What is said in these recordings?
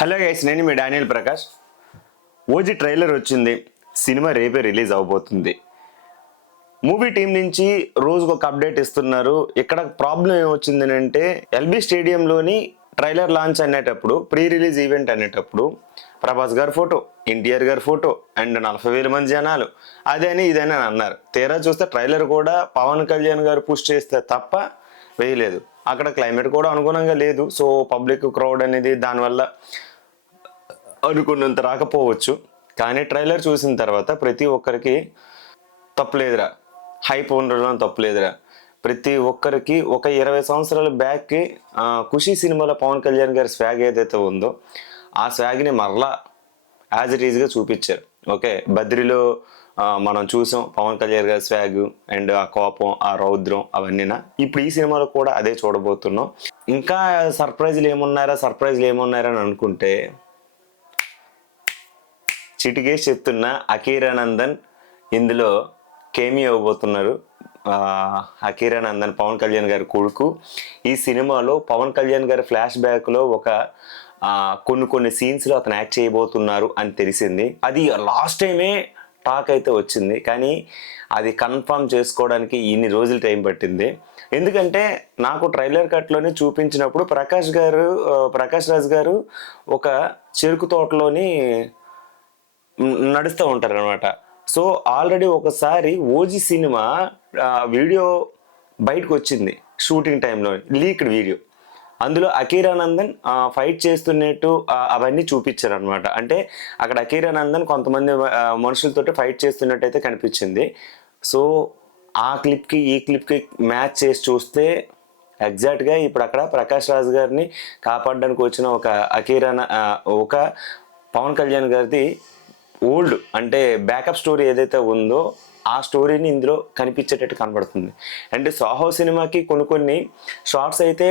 Hello guys నేను మీ Daniel Prakash. OG trailer వచ్చింది. సినిమా రేపే రిలీజ్ అవబోతుంది. మూవీ టీం నుంచి రోజుకు ఒక అప్డేట్ ఇస్తున్నారు. ఇక్కడ ప్రాబ్లం ఏమొచ్చింది అంటే ఎల్బీ స్టేడియంలోని ట్రైలర్ లాంచ్ అనేటప్పుడు ప్రీ రిలీజ్ ఈవెంట్ అనేటప్పుడు ప్రభాస్ గారి ఫోటో ఎన్టీఆర్ గారి ఫోటో అండ్ నలభై వేల మంది జనాలు. అదని ఇదని అని అన్నారు. తీరా చూస్తే ట్రైలర్ కూడా పవన్ కళ్యాణ్ గారు పుష్ చేస్తే తప్ప వేయలేదు. అక్కడ క్లైమేట్ కూడా అనుగుణంగా లేదు. సో పబ్లిక్ క్రౌడ్ అనేది దానివల్ల అనుకున్నంత రాకపోవచ్చు. కానీ ట్రైలర్ చూసిన తర్వాత ప్రతి ఒక్కరికి తప్పలేదురా. హైప్ ఉండడం తప్పలేదురా. ప్రతి ఒక్కరికి ఒక ఇరవై సంవత్సరాల బ్యాక్కి ఖుషి సినిమాలో పవన్ కళ్యాణ్ గారి స్వాగ్ ఏదైతే ఉందో ఆ స్వాగ్ని మరలా యాజ్ ఇట్ ఈజ్గా చూపించారు. ఓకే? బద్రిలో మనం చూసాం పవన్ కళ్యాణ్ గారి స్వాగ్ అండ్ ఆ కోపం ఆ రౌద్రం అవన్నీనా. ఇప్పుడు ఈ సినిమాలో కూడా అదే చూడబోతున్నాం. ఇంకా సర్ప్రైజ్లు ఏమున్నారా సర్ప్రైజ్లు ఏమున్నారా అని అనుకుంటే చిటికేసి చెప్తున్న అకీరానందన్ ఇందులో కేమీ అవ్వబోతున్నారు. అకీరానందన్ పవన్ కళ్యాణ్ గారి కొడుకు. ఈ సినిమాలో పవన్ కళ్యాణ్ గారి ఫ్లాష్ బ్యాక్లో ఒక కొన్ని కొన్ని సీన్స్లో అతను యాక్ట్ చేయబోతున్నారు అని తెలిసింది. అది లాస్ట్ టైమే టాక్ అయితే వచ్చింది. కానీ అది కన్ఫర్మ్ చేసుకోవడానికి ఇన్ని రోజులు టైం పట్టింది. ఎందుకంటే నాకు ట్రైలర్ కట్లోనే చూపించినప్పుడు ప్రకాష్ గారు ప్రకాష్ రాజ్ గారు ఒక చెరుకు తోటలోని నడుస్తూ ఉంటారు అనమాట సో ఆల్రెడీ ఒకసారి ఓజీ సినిమా వీడియో బయటకు వచ్చింది షూటింగ్ టైంలో లీక్డ్ వీడియో. అందులో అకీరానందన్ ఫైట్ చేస్తున్నట్టు అవన్నీ చూపించారు అనమాట అంటే అక్కడ అకీరానందన్ కొంతమంది మనుషులతో మనుషులతోటి ఫైట్ చేస్తున్నట్టయితే కనిపించింది. సో ఆ క్లిప్కి ఈ క్లిప్కి మ్యాచ్ చేసి చూస్తే ఎగ్జాక్ట్గా ఇప్పుడు అక్కడ ప్రకాష్ రాజ్ గారిని కాపాడడానికి వచ్చిన ఒక అకీరాన ఒక పవన్ కళ్యాణ్ గారిది ఓల్డ్ అంటే బ్యాకప్ స్టోరీ ఏదైతే ఉందో ఆ స్టోరీని ఇందులో కనిపించేటట్టు కనబడుతుంది. అంటే సాహో సినిమాకి కొన్ని కొన్ని షార్ట్స్ అయితే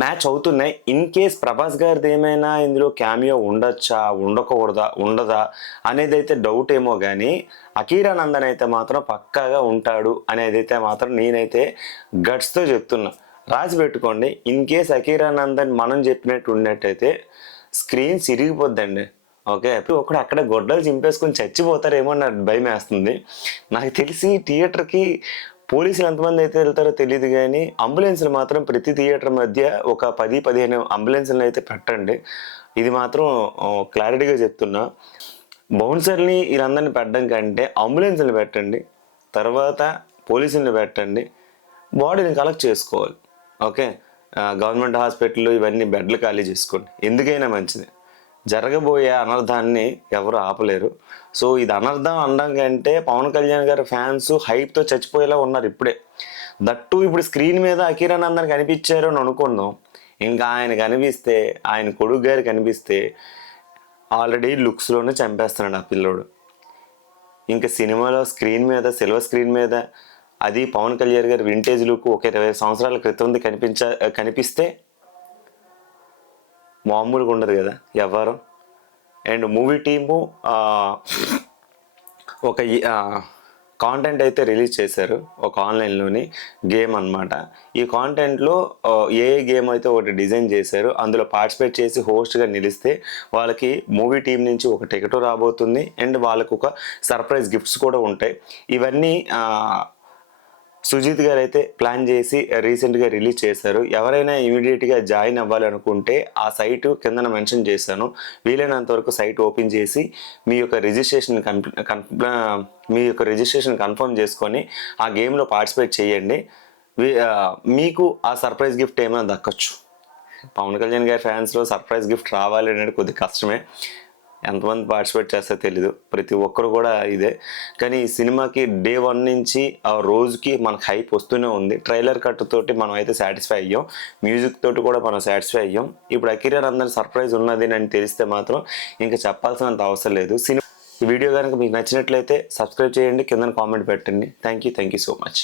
మ్యాచ్ అవుతున్నాయి. ఇన్ కేస్ ప్రభాస్ గారిది ఏమైనా ఇందులో క్యామియో ఉండొచ్చా ఉండకూడదా ఉండదా అనేది అయితే డౌట్ ఏమో కానీ అకీరానందన్ అయితే మాత్రం పక్కాగా ఉంటాడు అనేది అయితే మాత్రం నేనైతే గట్స్తో చెప్తున్నా. రాసి పెట్టుకోండి. ఇన్ కేస్ అకీరానందన్ మనం చెప్పినట్టు ఉన్నట్టయితే స్క్రీన్ సిరిగిపోద్దండి ఓకే. ఒకడు అక్కడ గొడ్డలు చింపేసుకొని చచ్చిపోతారేమో అని భయం వేస్తుంది. నాకు తెలిసి థియేటర్కి పోలీసులు ఎంతమంది అయితే వెళ్తారో తెలియదు కానీ అంబులెన్స్లు మాత్రం ప్రతి థియేటర్ మధ్య ఒక పది పదిహేను అంబులెన్స్లను అయితే పెట్టండి. ఇది మాత్రం క్లారిటీగా చెప్తున్నా. బౌన్సర్ని వీళ్ళందరినీ పెట్టడం కంటే అంబులెన్స్ని పెట్టండి. తర్వాత పోలీసుల్ని పెట్టండి. బాడీని కలెక్ట్ చేసుకోవాలి. ఓకే. గవర్నమెంట్ హాస్పిటల్ ఇవన్నీ బెడ్లు ఖాళీ చేసుకోండి. ఎందుకైనా మంచిది. జరగబోయే అనర్థాన్ని ఎవరు ఆపలేరు. సో ఇది అనర్థం అనడం కంటే పవన్ కళ్యాణ్ గారి ఫ్యాన్స్ హైప్తో చచ్చిపోయేలా ఉన్నారు ఇప్పుడే. దట్టు ఇప్పుడు స్క్రీన్ మీద అకిరానందన్ కనిపించారు అని అనుకుందాం. ఇంకా ఆయన కనిపిస్తే ఆయన కొడుకు గారు కనిపిస్తే ఆల్రెడీ లుక్స్లోనే చంపేస్తున్నాడు ఆ పిల్లోడు. ఇంకా సినిమాలో స్క్రీన్ మీద సిల్వర్ స్క్రీన్ మీద అది పవన్ కళ్యాణ్ గారి వింటేజ్ లుక్ ఒక ఇరవై సంవత్సరాల క్రితంది కనిపించ కనిపిస్తే మామూలుగా ఉండదు కదా ఎవరు అండ్ మూవీ టీము ఒక కాంటెంట్ అయితే రిలీజ్ చేశారు ఒక ఆన్లైన్లోని గేమ్ అన్నమాట. ఈ కాంటెంట్లో ఏ ఏ గేమ్ అయితే ఒకటి డిజైన్ చేశారు అందులో పార్టిసిపేట్ చేసి హోస్ట్గా నిలిస్తే వాళ్ళకి మూవీ టీం నుంచి ఒక టికెట్ రాబోతుంది. అండ్ వాళ్ళకు ఒక సర్ప్రైజ్ గిఫ్ట్స్ కూడా ఉంటాయి. ఇవన్నీ సుజిత్ గారు అయితే ప్లాన్ చేసి రీసెంట్గా రిలీజ్ చేశారు. ఎవరైనా ఇమీడియట్గా జాయిన్ అవ్వాలనుకుంటే ఆ సైట్ కిందన మెన్షన్ చేశాను. వీలైనంత వరకు సైట్ ఓపెన్ చేసి మీ యొక్క రిజిస్ట్రేషన్ కన్ మీ యొక్క రిజిస్ట్రేషన్ కన్ఫర్మ్ చేసుకొని ఆ గేమ్లో పార్టిసిపేట్ చేయండి. మీకు ఆ సర్ప్రైజ్ గిఫ్ట్ ఏమైనా దక్కచ్చు. పవన్ కళ్యాణ్ గారి ఫ్యాన్స్లో సర్ప్రైజ్ గిఫ్ట్ రావాలి అనేది కొద్ది కష్టమే. ఎంతమంది పార్టిసిపేట్ చేస్తారో తెలీదు. ప్రతి ఒక్కరు కూడా ఇదే. కానీ ఈ సినిమాకి డే వన్ నుంచి ఆ రోజుకి మనకు హైప్ వస్తూనే ఉంది. ట్రైలర్ కట్ తోటి మనం అయితే సాటిస్ఫై అయ్యాం. మ్యూజిక్ తోటి కూడా మనం సాటిస్ఫై అయ్యాం. ఇప్పుడు అకిరియర్ అందరి సర్ప్రైజ్ ఉన్నది అని తెలిస్తే మాత్రం ఇంకా చెప్పాల్సినంత అవసరం లేదు. సినిమా ఈ వీడియో కనుక మీకు నచ్చినట్లయితే సబ్స్క్రైబ్ చేయండి. కింద కామెంట్ పెట్టండి. Thank you thank you so much